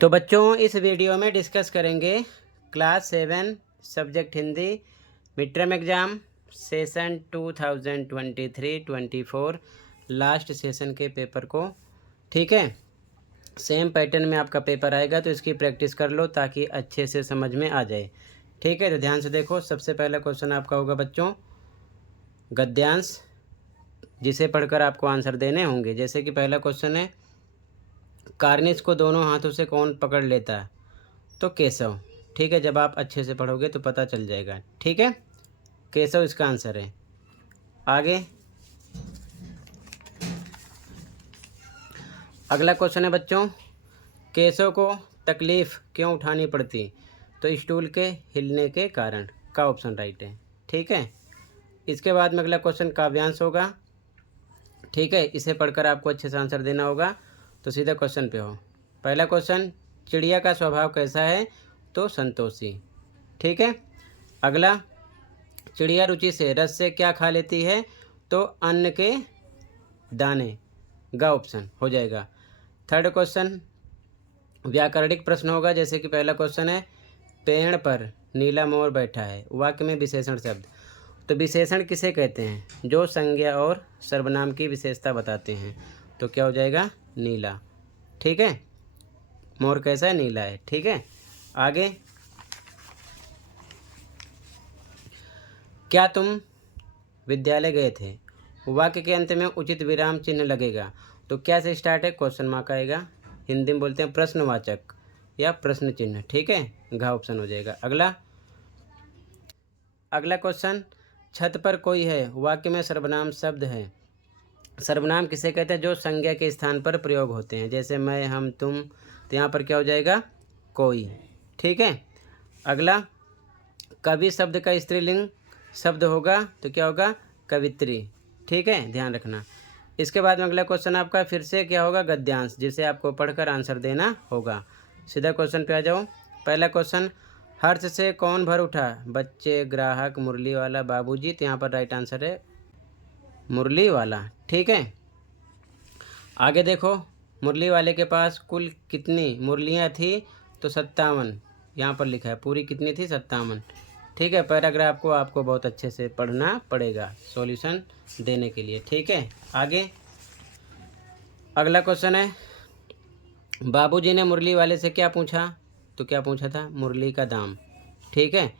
तो बच्चों इस वीडियो में डिस्कस करेंगे class 7 subject Hindi mid term exam session 2023-24 last session के पेपर को। ठीक है, सेम पैटर्न में आपका पेपर आएगा तो इसकी प्रैक्टिस कर लो ताकि अच्छे से समझ में आ जाए। ठीक है, तो ध्यान से देखो। सबसे पहला क्वेश्चन आपका होगा बच्चों गद्यांश, जिसे पढ़कर आपको आंसर देने होंगे। जैसे कि पहला क्वेश्चन है, कार्निस को दोनों हाथों से कौन पकड़ लेता है? तो केशव। ठीक है, जब आप अच्छे से पढ़ोगे तो पता चल जाएगा। ठीक है, केशव इसका आंसर है। आगे अगला क्वेश्चन है बच्चों, केशव को तकलीफ़ क्यों उठानी पड़ती? तो स्टूल के हिलने के कारण का ऑप्शन राइट है। ठीक है, इसके बाद में अगला क्वेश्चन काव्यांश होगा। ठीक है, इसे पढ़कर आपको अच्छे से आंसर देना होगा। तो सीधा क्वेश्चन पे हो। पहला क्वेश्चन, चिड़िया का स्वभाव कैसा है? तो संतोषी। ठीक है, अगला, चिड़िया रुचि से रस से क्या खा लेती है? तो अन्न के दाने, गा ऑप्शन हो जाएगा। थर्ड क्वेश्चन व्याकरणिक प्रश्न होगा। जैसे कि पहला क्वेश्चन है, पेड़ पर नीला मोर बैठा है, वाक्य में विशेषण शब्द। तो विशेषण किसे कहते हैं? जो संज्ञा और सर्वनाम की विशेषता बताते हैं। तो क्या हो जाएगा? नीला। ठीक है, मोर कैसा है? नीला है। ठीक है, आगे, क्या तुम विद्यालय गए थे? वाक्य के अंत में उचित विराम चिन्ह लगेगा। तो क्या से स्टार्ट है? क्वेश्चन मार्क आएगा। हिंदी में बोलते हैं प्रश्नवाचक या प्रश्न चिन्ह। ठीक है, घा ऑप्शन हो जाएगा। अगला क्वेश्चन, छत पर कोई है, वाक्य में सर्वनाम शब्द है। सर्वनाम किसे कहते हैं? जो संज्ञा के स्थान पर प्रयोग होते हैं। जैसे मैं, हम, तुम। तो यहाँ पर क्या हो जाएगा? कोई। ठीक है, अगला, कवि शब्द का स्त्रीलिंग शब्द होगा तो क्या होगा? कवित्री। ठीक है, ध्यान रखना। इसके बाद में अगला क्वेश्चन आपका फिर से क्या होगा? गद्यांश, जिसे आपको पढ़कर आंसर देना होगा। सीधा क्वेश्चन पे आ जाओ। पहला क्वेश्चन, हर्ष से कौन भर उठा? बच्चे, ग्राहक, मुरली वाला, बाबूजी। तो यहाँ पर राइट आंसर है मुरली वाला। ठीक है, आगे देखो, मुरली वाले के पास कुल कितनी मुरलियाँ थी? तो 57। यहाँ पर लिखा है पूरी कितनी थी? 57। ठीक है, पैराग्राफ को आपको बहुत अच्छे से पढ़ना पड़ेगा सॉल्यूशन देने के लिए। ठीक है, आगे अगला क्वेश्चन है, बाबूजी ने मुरली वाले से क्या पूछा? तो क्या पूछा था? मुरली का दाम। ठीक है,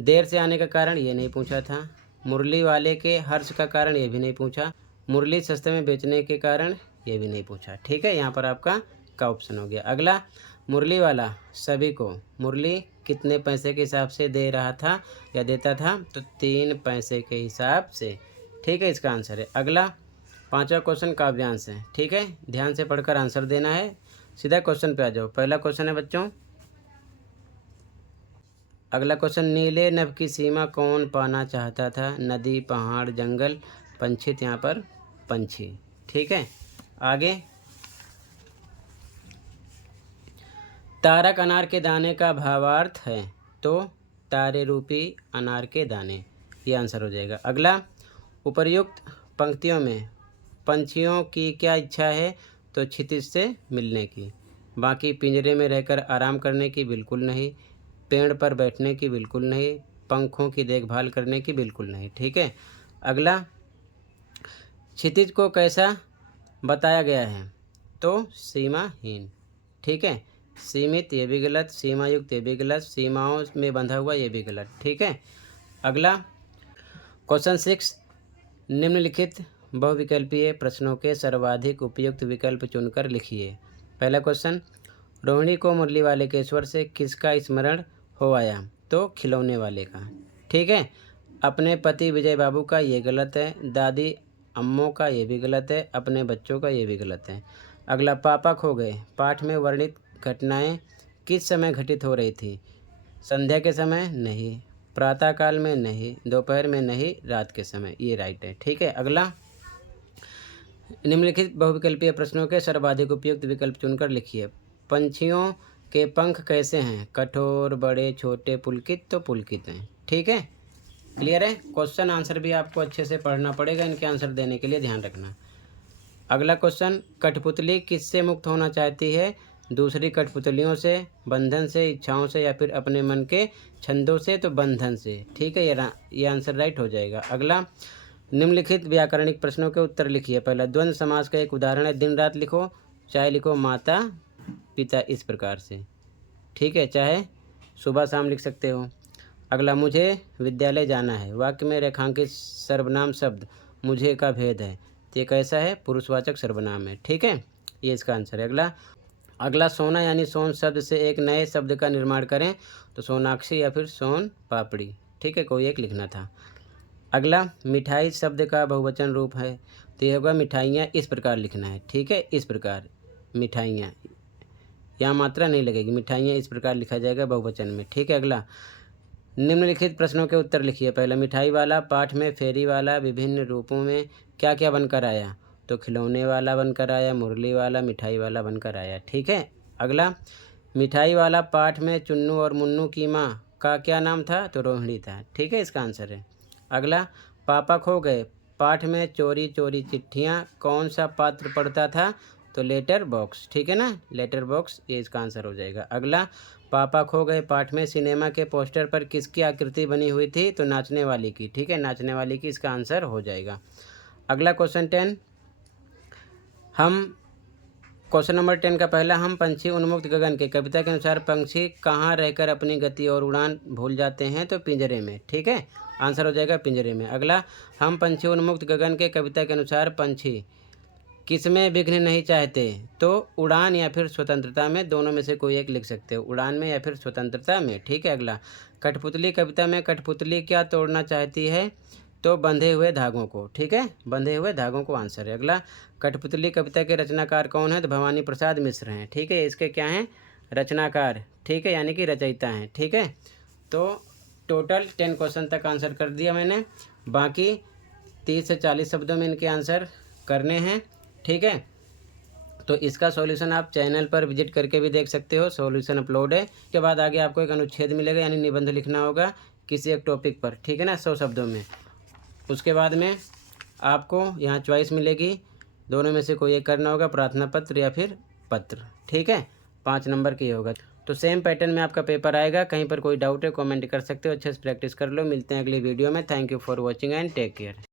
देर से आने का कारण ये नहीं पूछा था। मुरली वाले के हर्ष का कारण ये भी नहीं पूछा। मुरली सस्ते में बेचने के कारण ये भी नहीं पूछा। ठीक है, यहाँ पर आपका का ऑप्शन हो गया। अगला, मुरली वाला सभी को मुरली कितने पैसे के हिसाब से दे रहा था या देता था? तो 3 पैसे के हिसाब से। ठीक है, इसका आंसर है। अगला पांचवा क्वेश्चन काव्यांश है। ठीक है, ध्यान से पढ़कर आंसर देना है। सीधा क्वेश्चन पे आ जाओ। पहला क्वेश्चन है बच्चों, अगला क्वेश्चन, नीले नभ की सीमा कौन पाना चाहता था? नदी, पहाड़, जंगल, पंछी। यहाँ पर पंछी। ठीक है, आगे, तारक अनार के दाने का भावार्थ है? तो तारे रूपी अनार के दाने, ये आंसर हो जाएगा। अगला, उपर्युक्त पंक्तियों में पंछियों की क्या इच्छा है? तो क्षितिज से मिलने की। बाकी पिंजरे में रहकर आराम करने की बिल्कुल नहीं, पेड़ पर बैठने की बिल्कुल नहीं, पंखों की देखभाल करने की बिल्कुल नहीं। ठीक है, अगला, क्षितिज को कैसा बताया गया है? तो सीमाहीन। ठीक है, सीमित ये भी गलत, सीमायुक्त ये भी गलत, सीमाओं में बंधा हुआ ये भी गलत। ठीक है, अगला क्वेश्चन 6, निम्नलिखित बहुविकल्पीय प्रश्नों के सर्वाधिक उपयुक्त विकल्प चुनकर लिखिए। पहला क्वेश्चन, रोहिणी को मुरली वाले के स्वर से किसका स्मरण हो आया? तो खिलौने वाले का। ठीक है, अपने पति विजय बाबू का ये गलत है, दादी अम्मों का ये भी गलत है, अपने बच्चों का ये भी गलत है। अगला, पापा खो गए, पाठ में वर्णित घटनाएं किस समय घटित हो रही थी? संध्या के समय नहीं, प्रातःकाल में नहीं, दोपहर में नहीं, रात के समय। ये राइट है। ठीक है, अगला, निम्नलिखित बहुविकल्पीय प्रश्नों के सर्वाधिक उपयुक्त विकल्प चुनकर लिखिए। पंछियों के पंख कैसे हैं? कठोर, बड़े, छोटे, पुलकित। तो पुलकित हैं। ठीक है, क्लियर है। क्वेश्चन आंसर भी आपको अच्छे से पढ़ना पड़ेगा इनके आंसर देने के लिए, ध्यान रखना। अगला क्वेश्चन, कठपुतली किससे मुक्त होना चाहती है? दूसरी कठपुतलियों से, बंधन से, इच्छाओं से या फिर अपने मन के छंदों से, तो बंधन से। ठीक है, ये आंसर राइट हो जाएगा। अगला, निम्नलिखित व्याकरणिक प्रश्नों के उत्तर लिखिए। पहला, द्वंद्व समास का एक उदाहरण है दिन रात लिखो, चाहे लिखो माता पिता, इस प्रकार से। ठीक है, चाहे सुबह शाम लिख सकते हो। अगला, मुझे विद्यालय जाना है, वाक्य में रेखांकित सर्वनाम शब्द मुझे का भेद है, तो ये कैसा है? पुरुषवाचक सर्वनाम है। ठीक है, ये इसका आंसर है। अगला, सोना यानी सोन शब्द से एक नए शब्द का निर्माण करें, तो सोनाक्षी या फिर सोन पापड़ी। ठीक है, कोई एक लिखना था। अगला, मिठाई शब्द का बहुवचन रूप है, तो ये होगा मिठाइयाँ, इस प्रकार लिखना है। ठीक है, इस प्रकार मिठाइयाँ, यहाँ मात्रा नहीं लगेगी, मिठाइयाँ इस प्रकार लिखा जाएगा बहुवचन में। ठीक है, अगला, निम्नलिखित प्रश्नों के उत्तर लिखिए। पहला, मिठाई वाला पाठ में फेरी वाला विभिन्न रूपों में क्या क्या बनकर आया, तो खिलौने वाला बनकर आया, मुरली वाला, मिठाई वाला बनकर आया। ठीक है, अगला, मिठाई वाला पाठ में चुन्नू और मुन्नू की माँ का क्या नाम था, तो रोहिणी था। ठीक है, इसका आंसर है। अगला, पापा खो गए पाठ में चोरी चोरी चिट्ठियाँ कौन सा पात्र पढ़ता था, तो लेटर बॉक्स। ठीक है ना, लेटर बॉक्स, ये इसका आंसर हो जाएगा। अगला, पापा खो गए पाठ में सिनेमा के पोस्टर पर किसकी आकृति बनी हुई थी, तो नाचने वाली की। ठीक है, नाचने वाली की इसका आंसर हो जाएगा। अगला क्वेश्चन 10, क्वेश्चन नंबर 10 का पहला, हम पंछी उन्मुक्त गगन के कविता के अनुसार पंछी कहाँ रहकर अपनी गति और उड़ान भूल जाते हैं, तो पिंजरे में। ठीक है, आंसर हो जाएगा पिंजरे में। अगला, हम पंछी उन्मुक्त गगन के कविता के अनुसार पंछी किसमें विघ्न नहीं चाहते, तो उड़ान या फिर स्वतंत्रता में, दोनों में से कोई एक लिख सकते हो, उड़ान में या फिर स्वतंत्रता में। ठीक है, अगला, कठपुतली कविता में कठपुतली क्या तोड़ना चाहती है, तो बंधे हुए धागों को। ठीक है, बंधे हुए धागों को आंसर है। अगला, कठपुतली कविता के रचनाकार कौन है, तो भवानी प्रसाद मिश्र हैं। ठीक है, इसके क्या हैं, रचनाकार। ठीक है, यानी कि रचयिता हैं। ठीक है, तो टोटल 10 क्वेश्चन तक आंसर कर दिया मैंने, बाकी 30 से 40 शब्दों में इनके आंसर करने हैं। ठीक है, तो इसका सॉल्यूशन आप चैनल पर विजिट करके भी देख सकते हो, सॉल्यूशन अपलोड है। उसके बाद आगे आपको एक अनुच्छेद मिलेगा, यानी निबंध लिखना होगा किसी एक टॉपिक पर। ठीक है ना, 100 शब्दों में। उसके बाद में आपको यहाँ चॉइस मिलेगी, दोनों में से कोई एक करना होगा, प्रार्थना पत्र या फिर पत्र। ठीक है, 5 नंबर की होगा। तो सेम पैटर्न में आपका पेपर आएगा। कहीं पर कोई डाउट है कमेंट कर सकते हो, अच्छे से प्रैक्टिस कर लो। मिलते हैं अगली वीडियो में। Thank you for watching and take care.